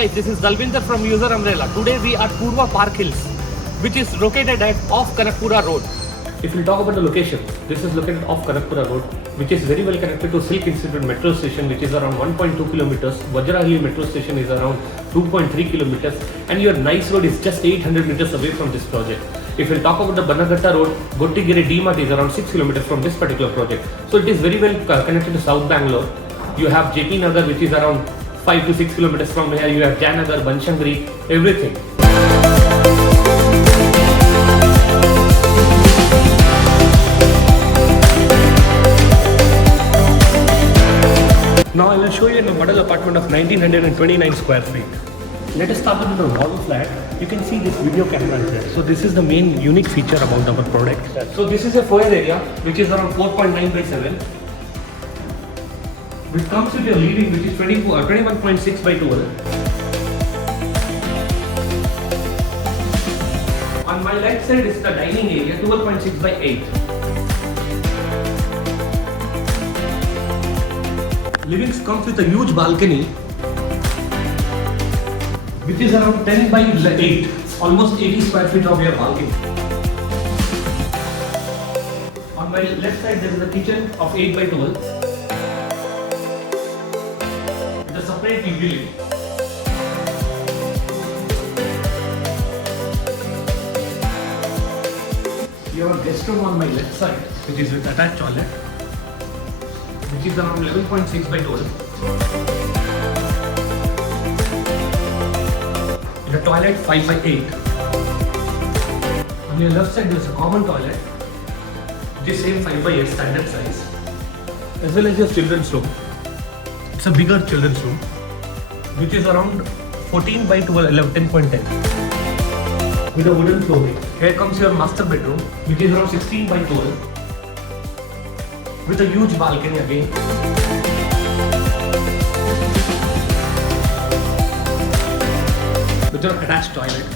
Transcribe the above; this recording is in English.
guys, this is Dalvinder from User Umbrella. Today we are at Purva Park Hills, which is located at off Kanakapura Road. If we talk about the location, this is located off Kanakapura Road, which is very well connected to Silk Institute metro station, which is around 1.2 kilometers. Vajrahalli metro station is around 2.3 kilometers, and your nice road is just 800 meters away from this project. If we talk about the Banagatta Road, Gottigiri D-Mart is around 6 kilometers from this particular project. So it is very well connected to South Bangalore. You have JP Nagar, which is around 5 to 6 kilometers from here. You have Janagar, Banshangri, everything. Now I will show you a model apartment of 1929 square feet. Let us start with the wall flat. You can see this video camera here. So this is the main unique feature about our product. So this is a foyer area which is around 4.9 by 7. Which comes with a living which is 21.6 by 12. On my left side is the dining area, 12.6 by 8. Living comes with a huge balcony which is around 10 by 8, almost 80 square feet of your balcony. On my left side there is a kitchen of 8 by 12 with a separate utility. You have a guest room on my left side which is with attached toilet, which is around 11.6 by 12. In a toilet 5 by 8. On your left side there is a common toilet, which is same 5 by 8 standard size, as well as your children's room. It's a bigger children's room, which is around 14 by 12, 10.10 with a wooden flooring. Here comes your master bedroom, which is around 16 by 12 with a huge balcony again. With an attached toilet.